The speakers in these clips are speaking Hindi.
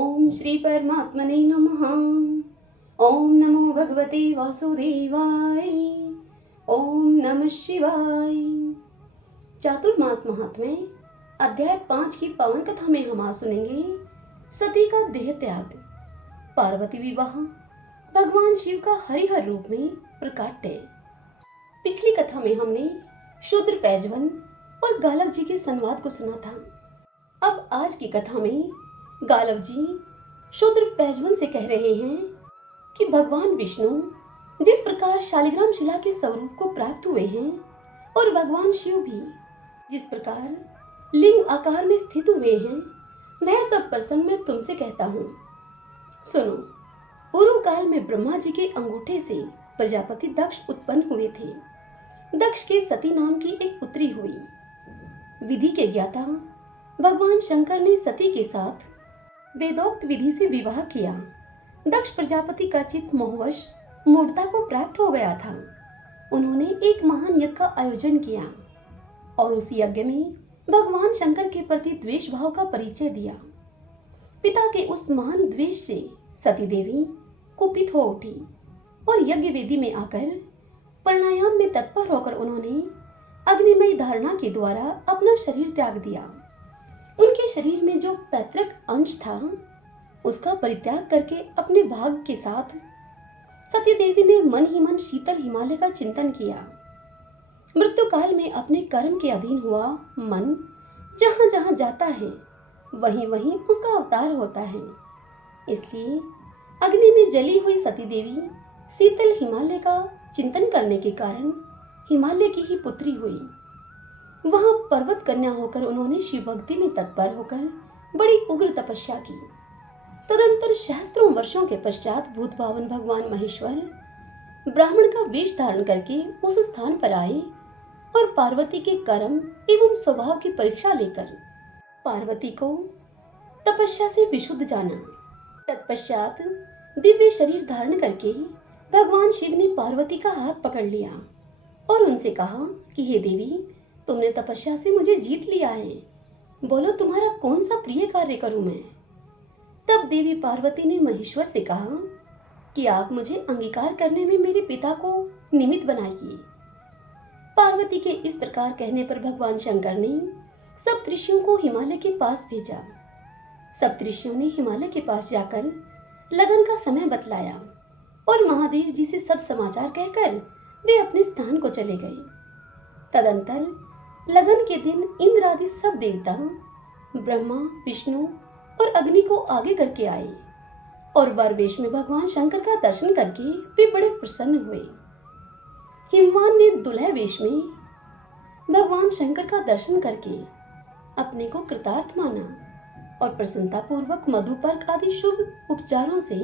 ओम श्री परमात्मने नमः। ओम नमो भगवते वासुदेवाय। ओम नमः शिवाय। चातुर्मास महात्म्य अध्याय 5 की पावन कथा में हम आज सुनेंगे सती का देह त्याग, पार्वती विवाह, भगवान शिव का हरिहर रूप में प्रकाट्य। पिछली कथा में हमने शूद्र पैजवन और गालव जी के संवाद को सुना था। अब आज की कथा में गालव जी शूद्र पैजवन से कह रहे हैं कि भगवान विष्णु जिस प्रकार शालिग्राम शिला के स्वरूप को प्राप्त हुए हैं और भगवान शिव भी जिस प्रकार लिंग आकार में स्थित हुए हैं, वह सब प्रसंग मैं तुमसे कहता हूँ। सुनो, पूर्व काल में ब्रह्मा जी के अंगूठे से प्रजापति दक्ष उत्पन्न हुए थे। दक्ष के सती नाम की एक पुत्री हुई। विधि के ज्ञाता भगवान शंकर ने सती के साथ वेदोक्त विधि से विवाह किया। दक्ष प्रजापति का चित्त मोहवश मूर्ता को प्राप्त हो गया था। उन्होंने एक महान यज्ञ का आयोजन किया और उस यज्ञ में भगवान शंकर के प्रति द्वेष भाव का परिचय दिया। पिता के उस महान द्वेष से सती देवी कुपित हो उठी और यज्ञ वेदी में आकर प्राणायाम में तत्पर होकर उन्होंने अग्निमय धारणा के द्वारा अपना शरीर त्याग दिया। उनके शरीर में जो पैतृक अंश था उसका परित्याग करके अपने भाग के साथ सती देवी ने मन ही मन शीतल हिमालय का चिंतन किया। मृत्यु काल में अपने कर्म के अधीन हुआ मन जहां जहां जाता है वहीं वहीं उसका अवतार होता है। इसलिए अग्नि में जली हुई सती देवी शीतल हिमालय का चिंतन करने के कारण हिमालय की ही पुत्री हुई। वहां पर्वत कन्या होकर उन्होंने शिव भक्ति में तत्पर होकर बड़ी उग्र तपस्या की। तदंतर सहस्त्रों वर्षों के पश्चात भूत भावन भगवान महेश्वर ब्राह्मण का वेश धारण करके उस स्थान पर आए और पार्वती के कर्म एवं स्वभाव की परीक्षा लेकर पार्वती को तपस्या से विशुद्ध जाना। तत्पश्चात दिव्य शरीर धारण करके भगवान शिव ने पार्वती का हाथ पकड़ लिया और उनसे कहा कि हे देवी, तुमने तपस्या से मुझे जीत लिया है। बोलो, तुम्हारा कौन सा प्रिय कार्य करूं मैं। तब देवी पार्वती ने महेश्वर से कहा कि आप मुझे अंगीकार करने में मेरे पिता को निमित्त बनाइए। पार्वती के इस प्रकार कहने पर भगवान शंकर ने सप्तऋषियों को हिमालय के पास भेजा। सप्तऋषियों ने हिमालय के पास जाकर लगन का समय बतलाया और महादेव जी से सब समाचार कहकर वे अपने स्थान को चले गए। तदंतर लगन के दिन इंद्र आदि सब देवता ब्रह्मा, विष्णु और अग्नि को आगे करके आए और वर वेश में भगवान शंकर का दर्शन करके वे बड़े प्रसन्न हुए। हिमवान ने दुल्हा वेश में भगवान शंकर का दर्शन करके अपने को कृतार्थ माना और प्रसन्नता पूर्वक मधुपर्क आदि शुभ उपचारों से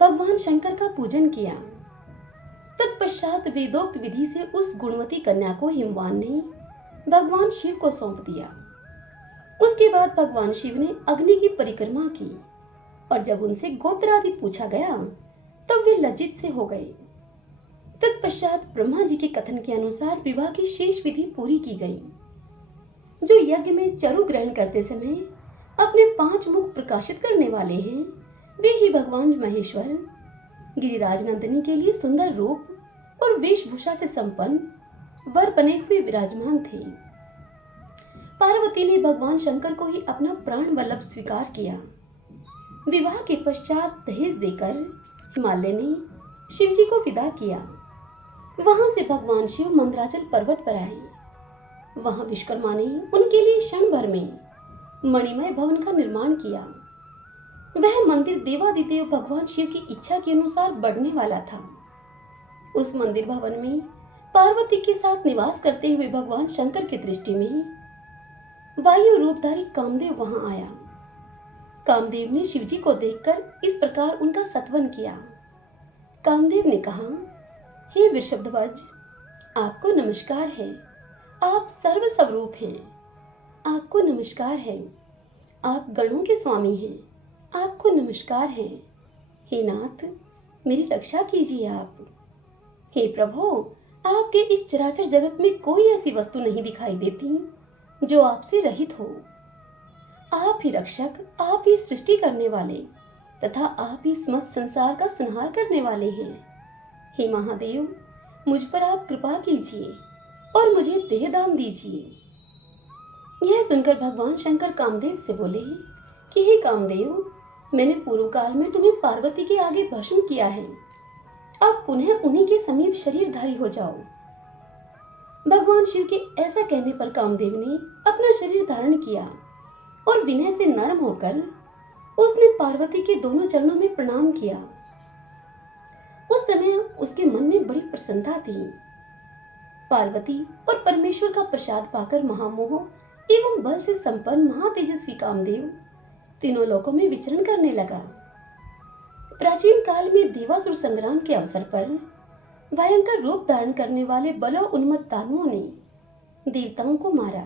भगवान शंकर का पूजन किया। तत्पश्चात वेदोक्त विधि से उस गुणवती कन्या को हिमवान ने भगवान शिव को सौंप दिया। उसके बाद भगवान शिव ने अग्नि की परिक्रमा की और जब उनसे गोत्र आदि पूछा गया तब वे लज्जित से हो गए। तत्पश्चात ब्रह्मा जी के कथन के अनुसार विवाह की शेष विधि पूरी की गई। जो यज्ञ में चरु ग्रहण करते समय अपने 5 मुख प्रकाशित करने वाले हैं, वे ही भगवान महेश्वर गिरिराज नंदिनी के लिए सुंदर रूप और वेशभूषा से संपन्न वर बने हुए विराजमान थे। पार्वती ने भगवान शंकर को ही अपना प्राण वल्लभ स्वीकार किया। विवाह के पश्चात दहेज देकर हिमालय ने शिव जी को विदा किया। वहां से भगवान शिव मंदराचल पर्वत पर आए। वहां विश्वकर्मा ने उनके लिए क्षण भर में मणिमय भवन का निर्माण किया। वह मंदिर देवादिदेव भगवान शिव की इच्छा के अनुसार बढ़ने वाला था। उस मंदिर भवन में पार्वती के साथ निवास करते हुए भगवान शंकर की दृष्टि में वायु रूपधारी कामदेव वहां आया। कामदेव ने शिवजी को देखकर इस प्रकार उनका सत्वन किया। कामदेव ने कहा, हे वृषभध्वज, आपको नमस्कार है। आप सर्व स्वरूप हैं। आपको नमस्कार है। आप गणों के स्वामी हैं। आपको नमस्कार है। हे नाथ, मेरी रक्षा कीजिए आप। हे प्रभु, आपके इस चराचर जगत में कोई ऐसी वस्तु नहीं दिखाई देती जो आपसे रहित हो। आप ही रक्षक, आप ही सृष्टि करने वाले तथा आप ही समस्त संसार का संहार करने वाले हैं। हे महादेव, मुझ पर आप कृपा कीजिए और मुझे देह दान दीजिए। यह सुनकर भगवान शंकर कामदेव से बोले कि हे कामदेव, मैंने पूर्व काल में तुम्हें पार्वती के आगे भस्म किया है, अब पुनः उन्हीं के समीप शरीरधारी हो जाओ। भगवान शिव के ऐसा कहने पर कामदेव ने अपना शरीर धारण किया और विनय से नरम होकर उसने पार्वती के दोनों चरणों में प्रणाम किया। उस समय उसके मन में बड़ी प्रसन्नता थी। पार्वती और परमेश्वर का प्रसाद पाकर महामोह एवं बल से संपन्न महातेजस्वी कामदेव तीनों लोकों में विचरण करने लगा। प्राचीन काल में देवासुर संग्राम के अवसर पर भयंकर रूप धारण करने वाले बलो उन्मत्त दानवों ने देवताओं को मारा।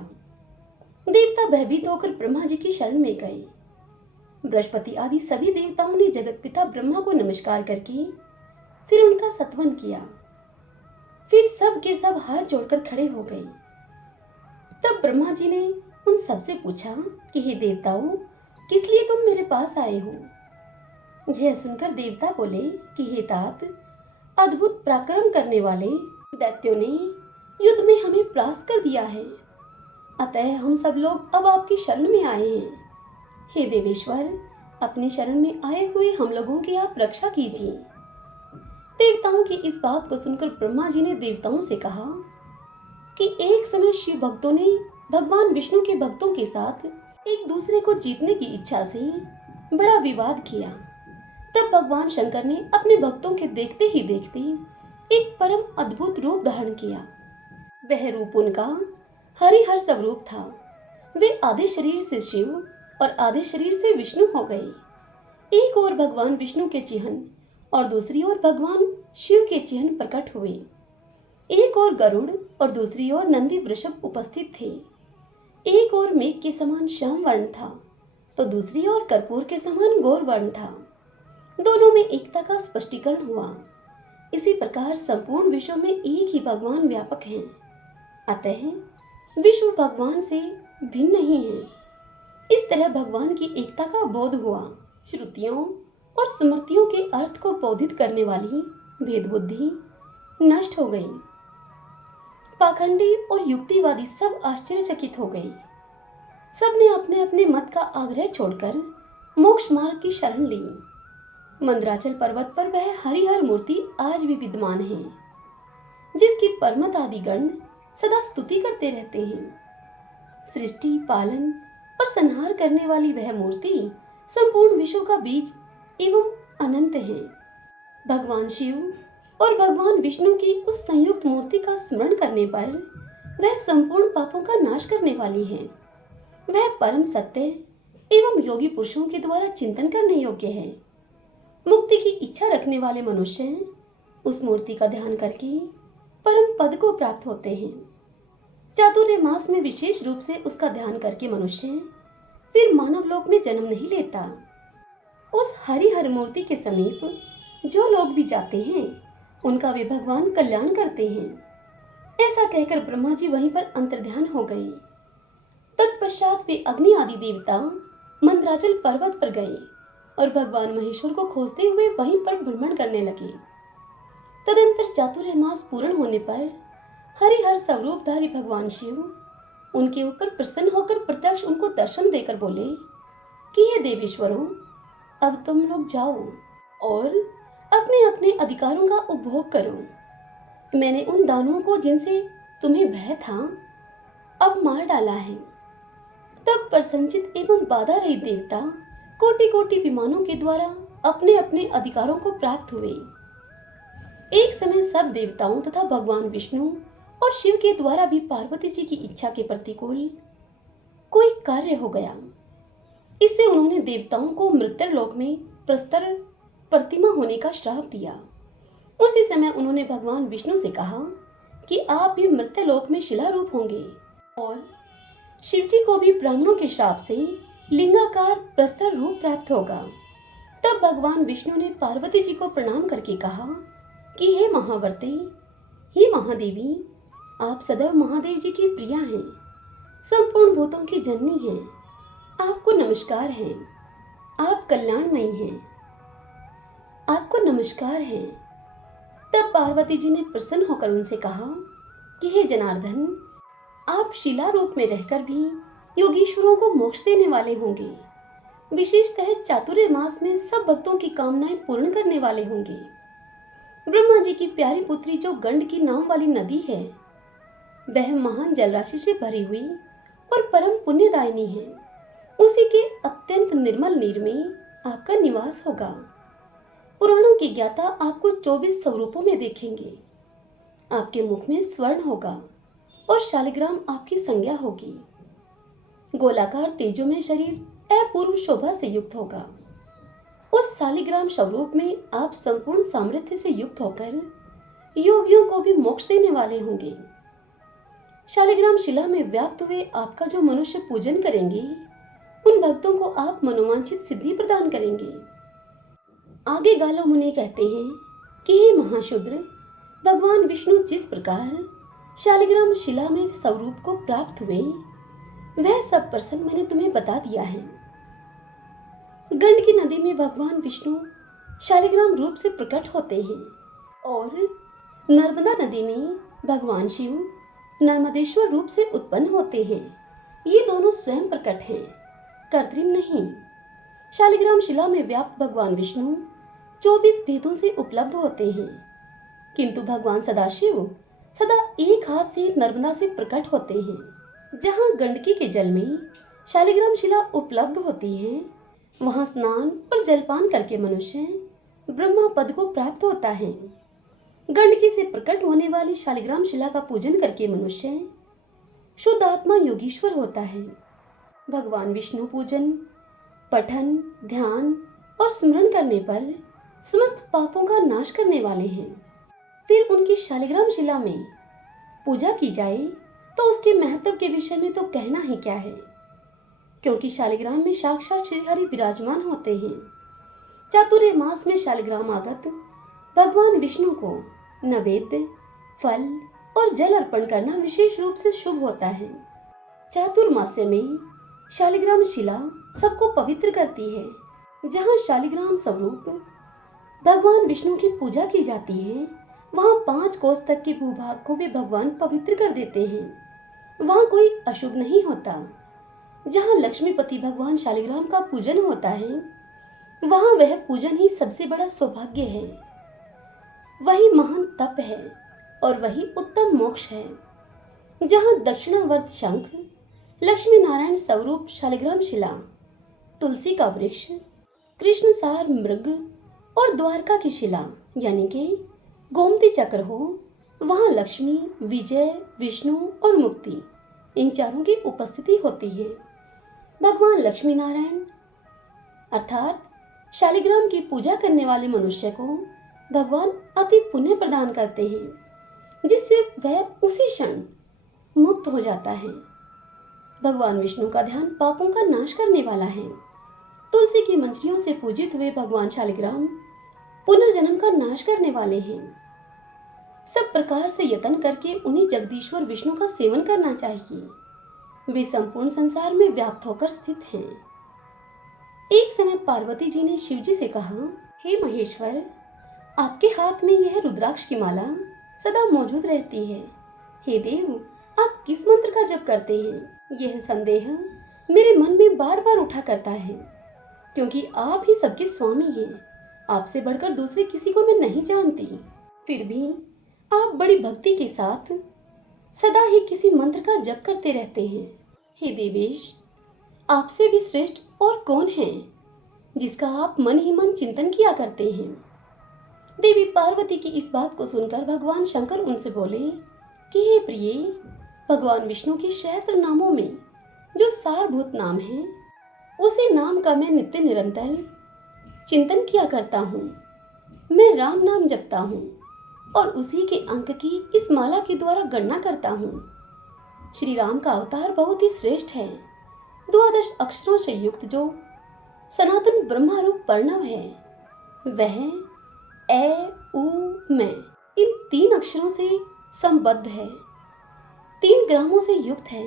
देवता भयभीत होकर ब्रह्मा जी की शरण में गए। बृहस्पति आदि सभी देवताओं ने जगत पिता ब्रह्मा को नमस्कार करके फिर उनका सत्वन किया। फिर सब के सब हाथ जोड़कर खड़े हो गए। तब ब्रह्मा जी ने उन सब से पूछा कि हे देवताओं, किस लिए तुम मेरे पास आए हो? यह सुनकर देवता बोले कि हे तात, अद्भुत पराक्रम करने वाले दैत्यों ने युद्ध में हमें परास्त कर दिया है, अतः हम सब लोग अब आपकी शरण में आए हैं। हे देवेश्वर, अपनी शरण में आए हुए हम लोगों की आप रक्षा कीजिए। देवताओं की इस बात को सुनकर ब्रह्मा जी ने देवताओं से कहा कि एक समय शिव भक्तों ने भगवान विष्णु के भक्तों के साथ एक दूसरे को जीतने की इच्छा से बड़ा विवाद किया। तब भगवान शंकर ने अपने भक्तों के देखते ही देखते एक परम अद्भुत रूप धारण किया। वह रूप उनका हरिहर स्वरूप था। वे आधे शरीर से शिव और आधे शरीर से विष्णु हो गए। एक ओर भगवान विष्णु के चिन्ह और दूसरी ओर भगवान शिव के चिन्ह प्रकट हुए। एक ओर गरुड़ और दूसरी ओर नंदी वृषभ उपस्थित थे। एक ओर मेघ के समान श्याम वर्ण था तो दूसरी ओर कर्पूर के समान गौर वर्ण था। दोनों में एकता का स्पष्टीकरण हुआ। इसी प्रकार संपूर्ण विश्व में एक ही भगवान व्यापक हैं, अतः विश्व भगवान से भिन्न नहीं है। इस तरह भगवान की एकता का बोध हुआ। श्रुतियों और स्मृतियों के अर्थ को बोधित करने वाली भेद बुद्धि नष्ट हो गई। पाखंडी और युक्तिवादी सब आश्चर्यचकित हो गए। सबने अपने अपने मत का आग्रह छोड़कर मोक्ष मार्ग की शरण ली। मंदराचल पर्वत पर वह हरिहर मूर्ति आज भी विद्यमान है, जिसकी परमत आदि गण सदा स्तुति करते रहते हैं। सृष्टि, पालन और संहार करने वाली वह मूर्ति संपूर्ण विश्व का बीज एवं अनंत है। भगवान शिव और भगवान विष्णु की उस संयुक्त मूर्ति का स्मरण करने पर वह संपूर्ण पापों का नाश करने वाली है। वह परम सत्य एवं योगी पुरुषों के द्वारा चिंतन करने योग्य है। मुक्ति की इच्छा रखने वाले मनुष्य उस मूर्ति का ध्यान करके परम पद को प्राप्त होते हैं। चातुर्य मास में विशेष रूप से उसका ध्यान करके मनुष्य फिर मानव लोक में जन्म नहीं लेता। उस हरिहर मूर्ति के समीप जो लोग भी जाते हैं उनका वे भगवान कल्याण करते हैं। ऐसा कहकर ब्रह्मा जी वहीं पर अंतर्ध्यान हो गए। तत्पश्चात वे अग्नि आदि देवता मंदराचल पर्वत पर गए और भगवान महेश्वर को खोजते हुए वहीं पर भ्रमण करने लगे। तदंतर चातुर्य मास पूर्ण होने पर हरिहर स्वरूपधारी भगवान शिव उनके ऊपर प्रसन्न होकर प्रत्यक्ष उनको दर्शन देकर बोले कि हे देवेश्वरों, अब तुम लोग जाओ और अपने अपने अधिकारों का उपभोग करो। मैंने उन दानवों को जिनसे तुम्हें भय था अब मार डाला है। तब प्रसन्नचित एवं बाधा रहित देवता कोटि कोटि विमानों के द्वारा अपने अपने अधिकारों को प्राप्त हुए। एक समय सब देवताओं तथा भगवान विष्णु और शिव के द्वारा भी पार्वती जी की इच्छा के प्रतिकूल कोई कार्य हो गया। इससे उन्होंने देवताओं को मृत्युलोक में प्रस्तर प्रतिमा होने का श्राप दिया। उसी समय उन्होंने भगवान विष्णु से कहा कि आप भी मृत्युलोक में शिलारूप होंगे और शिवजी को भी ब्राह्मणों के श्राप से लिंगाकार प्रस्तर रूप प्राप्त होगा। तब भगवान विष्णु ने पार्वती जी को प्रणाम करके कहा कि हे महावर्ते, हे महादेवी, आप सदैव महादेव जी की प्रिया हैं, संपूर्ण भूतों की जननी हैं। आपको नमस्कार है, आप कल्याणमयी हैं, आपको नमस्कार है। तब पार्वती जी ने प्रसन्न होकर उनसे कहा कि हे जनार्दन, आप शिला रूप में रहकर भी योगीश्वरों को मोक्ष देने वाले होंगे। विशेषतः चातुर्य मास में सब भक्तों की कामनाएं पूर्ण करने वाले होंगे। ब्रह्मा जी की प्यारी पुत्री जो गंड की नाम वाली नदी है, वह महान जलराशि से भरी हुई और परम पुण्यदायिनी है। उसी के अत्यंत निर्मल नीर में आपका निवास होगा। पुराणों की ज्ञाता आपको 24 स्वरूपों में देखेंगे। आपके मुख में स्वर्ण होगा और शालिग्राम आपकी संज्ञा होगी। गोलाकार तेजोमय शरीर अपूर्व शोभा से युक्त होगा। उस शालिग्राम स्वरूप में आप संपूर्ण सामर्थ्य से युक्त होकर योगियों को भी मोक्ष देने वाले होंगे। शालिग्राम शिला में व्याप्त हुए आपका जो मनुष्य पूजन करेंगे, उन भक्तों को आप मनोवांछित सिद्धि प्रदान करेंगे। आगे गालो मुनि कहते हैं कि हे महाशूद्र, भगवान विष्णु जिस प्रकार शालिग्राम शिला में स्वरूप को प्राप्त हुए, वह सब प्रसंग मैंने तुम्हें बता दिया है। गंड की नदी में भगवान विष्णु शालिग्राम रूप से प्रकट होते हैं और नर्मदा नदी में भगवान शिव नर्मदेश्वर रूप से उत्पन्न होते हैं। ये दोनों स्वयं प्रकट हैं, कृत्रिम नहीं। शालिग्राम शिला में व्याप्त भगवान विष्णु 24 भेदों से उपलब्ध होते हैं, किंतु भगवान सदाशिव सदा एक हाथ से नर्मदा से प्रकट होते हैं। जहाँ गंडकी के जल में शालिग्राम शिला उपलब्ध होती है, वहाँ स्नान और जलपान करके मनुष्य ब्रह्मा पद को प्राप्त होता है। गंडकी से प्रकट होने वाली शालिग्राम शिला का पूजन करके मनुष्य शुद्ध आत्मा योगीश्वर होता है। भगवान विष्णु पूजन, पठन, ध्यान और स्मरण करने पर समस्त पापों का नाश करने वाले हैं। फिर उनकी शालिग्राम शिला में पूजा की जाए तो उसके महत्व के विषय में तो कहना ही क्या है, क्योंकि शालिग्राम में साक्षात श्री हरि विराजमान होते हैं। चातुर्य मास में शालिग्राम आगत भगवान विष्णु को नैवेद्य, फल और जल अर्पण करना विशेष रूप से शुभ होता है। चातुर्मास्य में शालिग्राम शिला सबको पवित्र करती है। जहाँ शालिग्राम स्वरूप भगवान विष्णु की पूजा की जाती है, वहाँ 5 कोस तक के भूभाग को भी भगवान पवित्र कर देते हैं। वहाँ कोई अशुभ नहीं होता। जहाँ लक्ष्मीपति भगवान शालिग्राम का पूजन होता है, वहाँ वह पूजन ही सबसे बड़ा सौभाग्य है। वही महान तप है और वही उत्तम मोक्ष है। जहाँ दक्षिणावर्त शंख, लक्ष्मी नारायण स्वरूप शालिग्राम शिला, तुलसी का वृक्ष, कृष्ण सार मृग और द्वारका की शिला यानी कि गोमती चक्र हो, वहाँ लक्ष्मी, विजय, विष्णु और मुक्ति, इन चारों की उपस्थिति होती है। भगवान लक्ष्मी नारायण अर्थात शालिग्राम की पूजा करने वाले मनुष्य को भगवान अति पुण्य प्रदान करते हैं, जिससे वह उसी क्षण मुक्त हो जाता है। भगवान विष्णु का ध्यान पापों का नाश करने वाला है। तुलसी की मंजरियों से पूजित हुए भगवान शालिग्राम पुनर्जन्म का नाश करने वाले हैं। सब प्रकार से यत्न करके उन्हीं जगदीश्वर विष्णु का सेवन करना चाहिए। वे संपूर्ण संसार में व्याप्त होकर स्थित हैं। एक समय पार्वती जी ने शिव जी से कहा, हे महेश्वर, आपके हाथ में यह रुद्राक्ष की माला सदा मौजूद रहती है। हे देव, आप किस मंत्र का जप करते हैं? यह संदेह मेरे मन में बार बार उठा करता है, क्योंकि आप ही सबके स्वामी हैं। आपसे बढ़कर दूसरे किसी को मैं नहीं जानती। फिर भी आप बड़ी भक्ति के साथ सदा ही किसी मंत्र का जप करते रहते हैं। हे देवेश, आपसे भी श्रेष्ठ और कौन है जिसका आप मन ही मन चिंतन किया करते हैं? देवी पार्वती की इस बात को सुनकर भगवान शंकर उनसे बोले कि हे प्रिय, भगवान विष्णु के सहस्त्र नामों में जो सारभूत नाम है, उसी नाम का मैं नित्य निरंतर चिंतन किया करता हूँ। मैं राम नाम जपता हूँ और उसी के अंक की इस माला के द्वारा गणना करता हूँ। श्री राम का अवतार बहुत ही श्रेष्ठ है। 12 अक्षरों से युक्त जो सनातन ब्रह्मारूप प्रणव है, वह ए उ मैं इन 3 अक्षरों से संबद्ध है, 3 ग्रामों से युक्त है।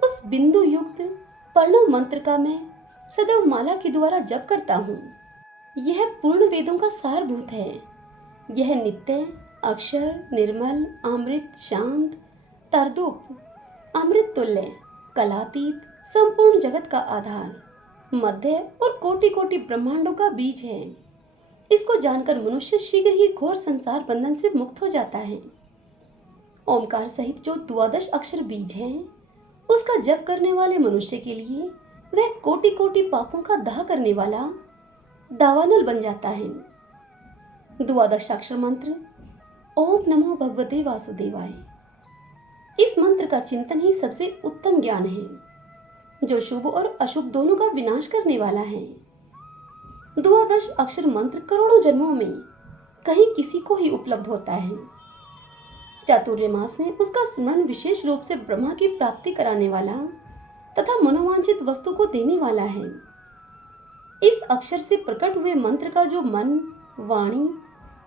उस बिंदु युक्त प्रणव मंत्र का मैं सदैव माला के द्वारा जप करता हूँ। यह पूर्ण वेदों का सारभूत है। यह नित्य, अक्षर, निर्मल, अमृत, शांत, तरदुप, अमृत तुल्य, कलातीत, संपूर्ण जगत का आधार, मध्य और कोटि कोटि ब्रह्मांडों का बीज है। इसको जानकर मनुष्य शीघ्र ही घोर संसार बंधन से मुक्त हो जाता है। ओमकार सहित जो द्वादश अक्षर बीज है, उसका जप करने वाले मनुष्य के लिए वह कोटि कोटि पापों का दाह करने वाला दावानल बन जाता है। द्वादश अक्षर मंत्र ओम नमो भगवते वासुदेवाय। इस मंत्र का चिंतन ही सबसे उत्तम ज्ञान है, जो शुभ और अशुभ दोनों का विनाश करने वाला है। द्वादश अक्षर मंत्र करोड़ों जन्मों में कहीं किसी को ही उपलब्ध होता है। चातुर्य मास में उसका स्मरण विशेष रूप से ब्रह्मा की प्राप्ति कराने वाला तथा मनोवांछित वस्तु को देने वाला है। इस अक्षर से प्रकट हुए मंत्र का जो मन, वाणी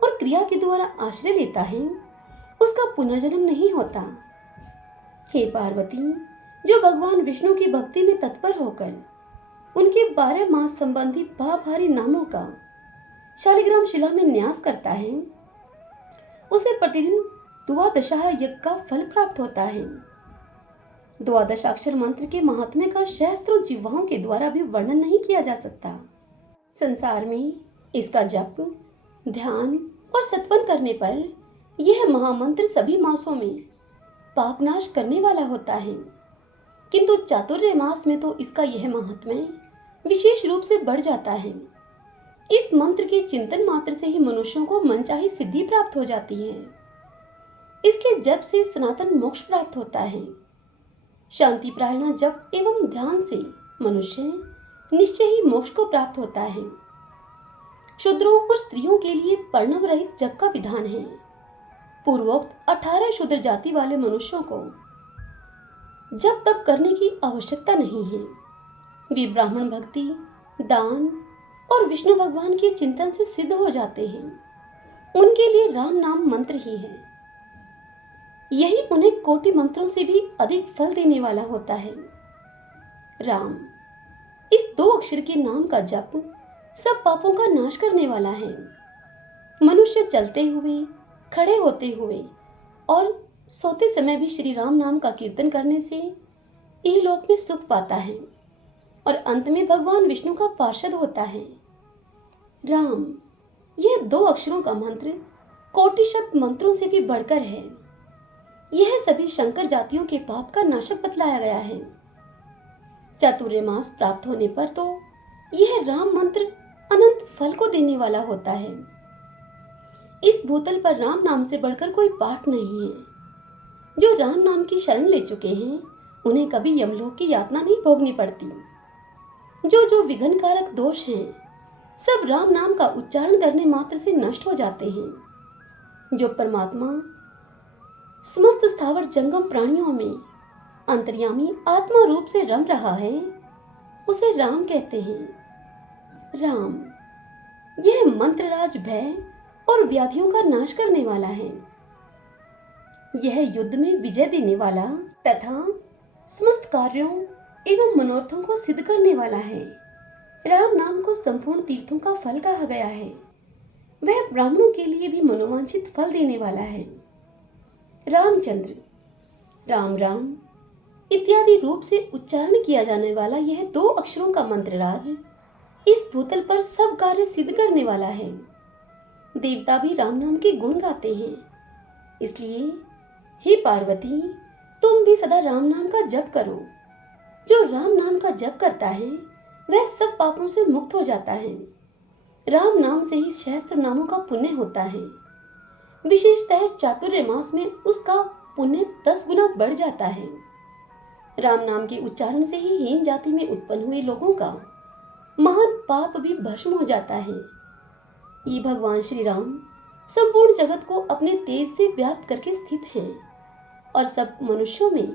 और क्रिया के द्वारा आश्रय लेता है, उसका पुनर्जन्म नहीं होता। हे पार्वती, जो भगवान विष्णु की भक्ति में तत्पर होकर उनके 12 मास संबंधी भारी नामों का शालिग्राम शिला में न्यास करता है, उसे प्रतिदिन द्वादशाह यज्ञ का फल प्राप्त होता है। द्वादश अक्षर मंत्र के महात्म्य का सहस्त्रों जिह्वाओं के द्वारा भी वर्णन नहीं किया जा सकता। संसार में इसका जप, ध्यान और सत्वन करने पर यह महामंत्र सभी मासों में पापनाश करने वाला होता है, किंतु चातुर्य मास में तो इसका यह महात्म्य विशेष रूप से बढ़ जाता है। इस मंत्र के चिंतन मात्र से ही मनुष्यों को मनचाही सिद्धि प्राप्त हो जाती है। इसके जप से सनातन मोक्ष प्राप्त होता है। शांति प्रायण जप एवं ध्यान से मनुष्य निश्चय ही मोक्ष को प्राप्त होता है। शूद्रों और स्त्रियों के लिए पर्णव रहित जप का विधान है। पूर्वोक्त 18 शूद्र जाति वाले मनुष्यों को जप तप करने की आवश्यकता नहीं है। वे ब्राह्मण भक्ति, दान और विष्णु भगवान के चिंतन से सिद्ध हो जाते हैं। उनके लिए राम नाम मंत्र ही है। यही उन्हें कोटि मंत्रों से भी अधिक फल देने वाला होता है। राम, इस 2 अक्षर के नाम का जप सब पापों का नाश करने वाला है। मनुष्य चलते हुए, खड़े होते हुए और सोते समय भी श्री राम नाम का कीर्तन करने से इहलोक में सुख पाता है और अंत में भगवान विष्णु का पार्षद होता है। राम, यह 2 अक्षरों का मंत्र कोटिशत मंत्रों से भी बढ़कर है। यह सभी शंकर जातियों के पाप का नाशक बतलाया गया है। चातुर्य मास प्राप्त होने पर तो यह राम मंत्र अनंत फल को देने वाला होता है। इस भूतल पर राम नाम से बढ़कर कोई पाठ नहीं है। जो राम नाम की शरण ले चुके हैं, उन्हें कभी यमलोक की यातना नहीं भोगनी पड़ती। जो विघ्न कारक दोष हैं, सब राम नाम का उच्चारण करने मात्र से नष्ट हो जाते हैं। जो परमात्मा समस्त स्थावर जंगम प्राणियों में अंतर्यामी आत्मा रूप से रम रहा है, उसे राम कहते हैं। राम, यह मंत्रराज भय और व्याधियों का नाश करने वाला है। यह युद्ध में विजय देने वाला तथा समस्त कार्यों एवं मनोरथों को सिद्ध करने वाला है। राम नाम को संपूर्ण तीर्थों का फल कहा गया है। वह ब्राह्मणों के लिए भी मनोवांछित फल देने वाला है। रामचंद्र, राम राम इत्यादि रूप से उच्चारण किया जाने वाला यह 2 अक्षरों का मंत्रराज इस भूतल पर सब कार्य सिद्ध करने वाला है। देवता भी राम नाम के गुण गाते हैं। इसलिए हे पार्वती, तुम भी सदा राम नाम का जप करो। जो राम नाम का जप करता है, वह सब पापों से मुक्त हो जाता है। राम नाम से ही सहस्त्र नामों का पुण्य होता है। विशेषतः चातुर्य मास में उसका पुण्य 10 गुना बढ़ जाता है। राम नाम के उच्चारण से ही हीन जाति में उत्पन्न हुए लोगों का महान पाप भी भस्म हो जाता है। ये भगवान श्री राम संपूर्ण जगत को अपने तेज से व्याप्त करके स्थित हैं और सब मनुष्यों में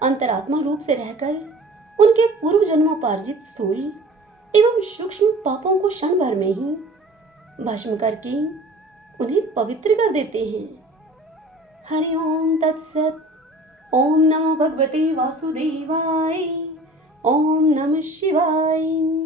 अंतरात्मा रूप से रहकर उनके पूर्व जन्मोपार्जित स्थूल एवं सूक्ष्म पापों को क्षण भर में ही भस्म करके उन्हें पवित्र कर देते हैं। हरि ओम तत्सत। ओम नमो भगवते वासुदेवाय। ओम नमः शिवाय।